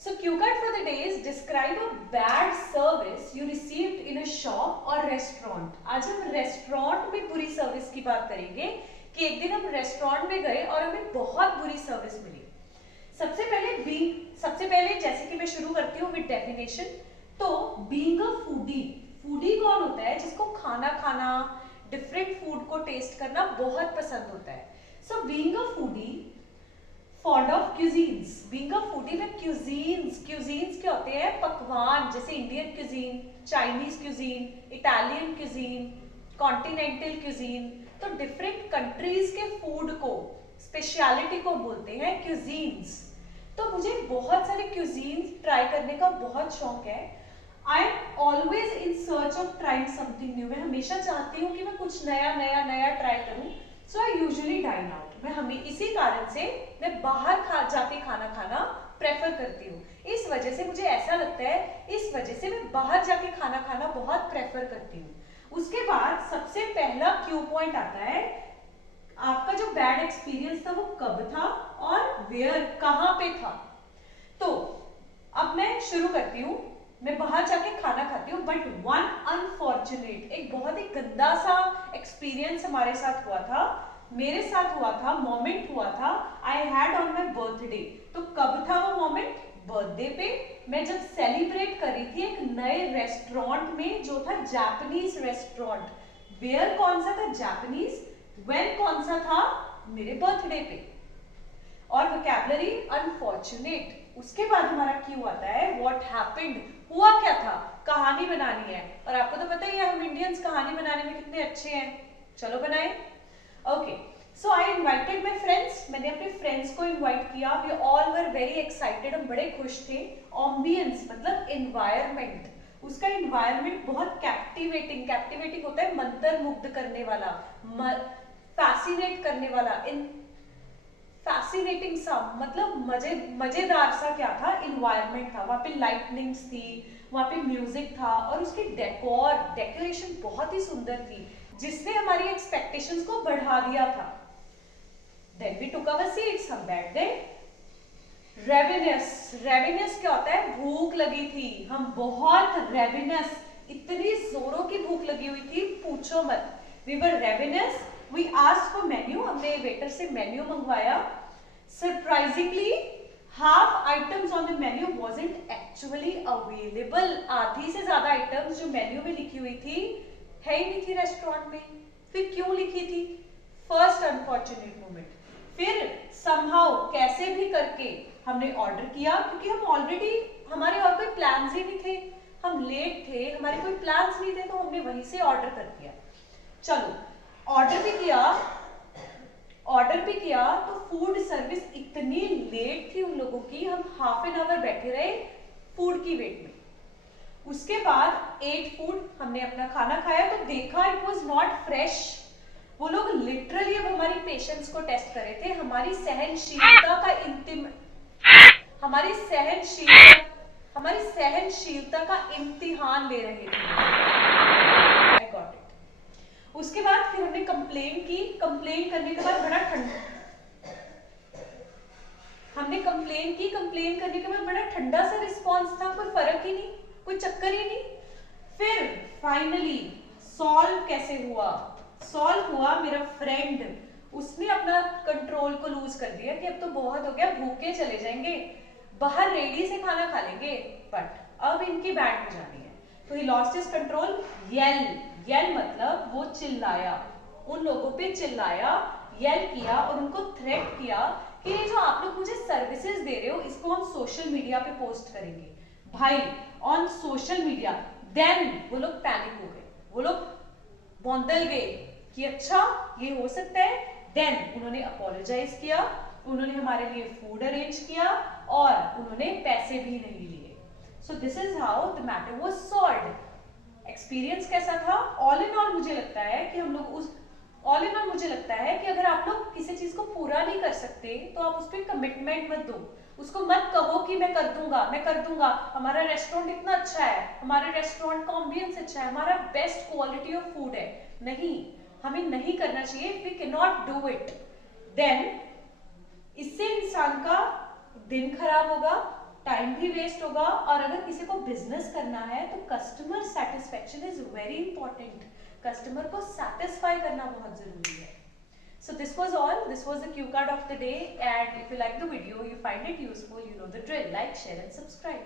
So cue card for the day is describe a bad service you received in a shop or restaurant. आज हम restaurant में बुरी service की बात करेंगे कि एक दिन हम रेस्टोरेंट में गए और हमें बहुत बुरी सर्विस मिली। सबसे पहले जैसे कि मैं शुरू करती हूँ विद डेफिनेशन। तो बीइंग अ फूडी, फूडी कौन होता है? जिसको खाना खाना, डिफरेंट फूड को टेस्ट करना बहुत पसंद होता है। So being a foodie, fond of cuisines. Being a foodie में क्यूजीन्स क्या होते हैं? पकवान, जैसे Indian cuisine, Chinese cuisine, Italian cuisine, continental cuisine. तो डिफरेंट कंट्रीज के फूड को, स्पेशलिटी को बोलते हैं क्यूजीन्स। तो मुझे बहुत सारे क्यूजीन्स ट्राई करने का बहुत शौक है। I am always in search of trying something new. मैं हमेशा चाहती हूँ कि मैं कुछ नया ट्राई करूँ। सो आई यूजुअली डाइन आउट। मैं हमें इसी कारण से मैं बाहर जाके खाना खाना प्रेफर करती हूँ। इस वजह से मुझे ऐसा लगता है, इस वजह से मैं बाहर जाके खाना खाना बहुत प्रेफर करती हूँ। उसके बाद सबसे पहला क्यू पॉइंट आता है, आपका जो बैड एक्सपीरियंस था वो कब था और वेयर, कहाँ पे था। तो अब मैं शुरू करती हूँ। मैं बाहर जाके खाना खाती हूँ, बट वन अनफॉर्चुनेट, एक बहुत ही गंदा सा एक्सपीरियंस हमारे साथ हुआ था, मेरे साथ हुआ था, मोमेंट हुआ था। I had on my birthday. तो कब था वो मोमेंट? बर्थडे पे मैं जब सेलिब्रेट कर रही थी एक नए रेस्टोरेंट में, जो था जापानीज रेस्टोरेंट। वेयर कौन सा था? जापानीज। वेन कौन सा था? मेरे बर्थडे पे। और वोकैबुलरी अनफॉर्चुनेट। उसके बाद हमारा क्यू आता है व्हाट हैपेंड, हुआ क्या था। कहानी बनानी है, और आपको तो पता ही है हम इंडियंस कहानी बनाने में कितने अच्छे हैं। चलो बनाए। Okay, so I invited my friends. मैंने अपने फ्रेंड्स को इनवाइट किया। We all were very excited, हम बड़े खुश थे। ऑम्बियंस मतलब एनवायरमेंट, उसका एनवायरमेंट बहुत कैप्टिवेटिंग होता है, मंत्र मुग्ध करने वाला, फैसिनेट करने वाला। फैसिनेटिंग सा मतलब मजेदार सा क्या था? इन्वायरमेंट था। वहां पे लाइटनिंग्स थी, वहां पे म्यूजिक था, और उसकी डेकोरेशन बहुत ही सुंदर थी, जिसने हमारी एक्सपेक्टेशंस को बढ़ा दिया था। Then we took our seats, हम बैठ गए। रेविनियस क्या होता है? भूख लगी थी। हम बहुत रेविनियस, इतनी जोरों की भूख लगी हुई थी, पूछो मत। We were ravenous. We asked for menu, हमने वेटर से मेन्यू मंगवाया। Surprisingly half items on the menu wasn't actually available. आधी से ज्यादा आइटम्स जो मेन्यू में लिखी हुई थी है ही नहीं थी रेस्टोरेंट में। फिर क्यों लिखी थी? First unfortunate moment. फिर समहाउ कैसे भी करके हमने ऑर्डर किया, क्योंकि हम ऑलरेडी, हमारे और कोई प्लान्स ही नहीं थे, हम लेट थे, हमारे कोई प्लान्स नहीं थे, तो हमने वहीं से ऑर्डर कर दिया। चलो ऑर्डर भी किया तो फूड सर्विस इतनी लेट थी उन लोगों की, हम हाफ एन आवर बैठे रहे फूड की वेट में। उसके बाद एट फूड, हमने अपना खाना खाया तो देखा इट वाज नॉट फ्रेश। वो लोग लिटरली अब हमारी पेशेंस को टेस्ट कर रहे थे, हमारी सहनशीलता का इम्तिहान ले रहे थे। I got it. उसके बाद फिर हमने कंप्लेन की। कंप्लेन करने के बाद बड़ा ठंडा सा रिस्पॉन्स था, कोई फर्क ही नहीं, कोई चक्कर ही नहीं। फिर फाइनली सॉल्व कैसे हुआ? मेरा फ्रेंड, उसने अपना कंट्रोल को लूज कर दिया कि अब तो बहुत हो गया, भूखे चले जाएंगे, बाहर रेडी से खाना खा लेंगे, बट अब इनकी बैंड हो जानी है। तो he lost his control. Yell मतलब वो चिल्लाया, उन लोगों पे चिल्लाया, येल किया और उनको थ्रेट किया कि ये जो आप लोग मुझे सर्विसेज दे रहे हो, इसको हम सोशल मीडिया पे पोस्ट करेंगे। भाई ऑन सोशल मीडिया। देन वो लोग पैनिक हो गए, वो लोग बौंदल गए कि अच्छा ये हो सकता है। देन उन्होंने अपोलोजाइज किया, उन्होंने हमारे लिए फूड अरेंज किया और उन्होंने पैसे भी नहीं लिए। So this is how the matter was solved. Experience कैसा था? ऑल इन ऑल मुझे लगता है कि अगर आप लोग किसी चीज को पूरा नहीं कर सकते तो आप उस पर कमिटमेंट मत दो। उसको मत कहो कि मैं कर दूंगा, हमारा रेस्टोरेंट इतना अच्छा है, हमारे रेस्टोरेंट का एम्बियंस अच्छा है, हमारा बेस्ट क्वालिटी ऑफ फूड है। नहीं, हमें नहीं करना चाहिए। We can not do it. Then इससे इंसान का दिन खराब होगा, टाइम भी वेस्ट होगा, और अगर किसी को बिजनेस करना है तो customer satisfaction is very important, customer को सेटिस्फाई करना बहुत जरूरी है. So this was all. This was the cue card of the day, and if you like the video, you find it useful, you know the drill. Like, share and subscribe.